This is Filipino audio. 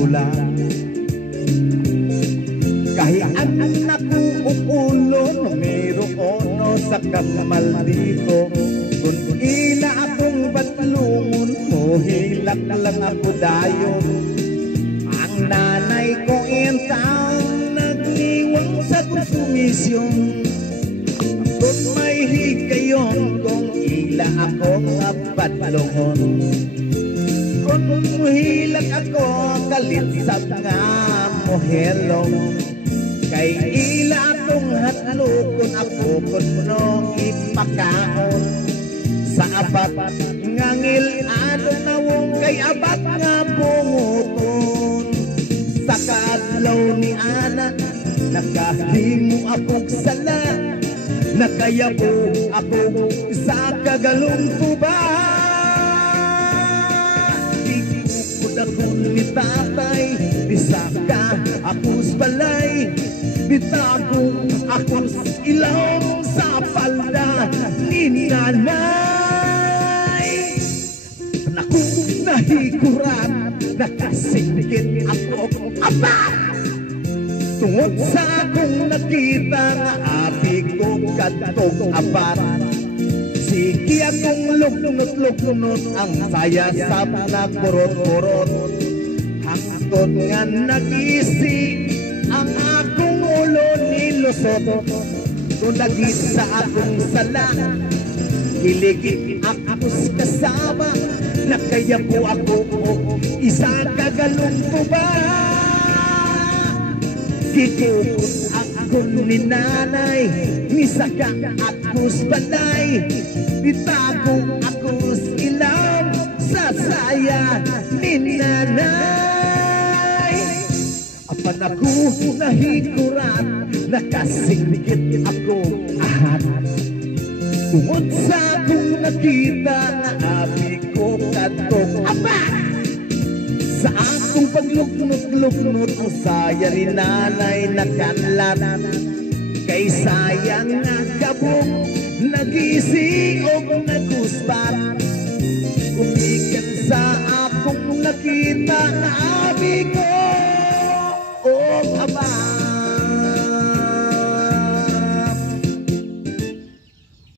dula. Kahit anak ko uulon, mayroon no sa kamal dito. Kung ina akong batlungon mo, hilak lang ako dayon. Ang nanay ko intang nag-iwang sa konsumisyon. Kung may higayon, kung ila akong batlungon. Kung hilak ako, kalinsat nga mo helong. Kay ila akong hatlukon ako kunong ipakaon. Sa abat ngangil ano nawong kay abat nga bunguton. Sa kadlaw ni Ana nakahimo akong sala. Nakayabo ako sa kagalong tuba. Ikukod ako ni tatay, bisaka ako's balay. Bitago ako's ilong sa palda ni nanay. Naku, nahikuran, nakasingkit ako aba. Tungod sa akong nakita nga api ko katong abat. Sige akong lugnot-lugnot ang saya sa nagburot-burot. Hangtod nga nag-isi ang akong ulo nilusot. Kung nag-isa akong sala, kiligit ako's kasama. Nakaya po ako isa kagalong ko ba? Gigukot akong ni nanay, nisaka ako's balay. Bitago ako's ilaw sa saya ni nanay. Apan ako nahikuran, nakasingkit ako ahat. Tungod sa akong nakita na abi ko katong abat. Sa akong paglugnot-lugnot ang saya ni nanay nakanlat. Kay sayang nga kabog, nag-isi o naguspat. Kumikan sa akong nakita na abi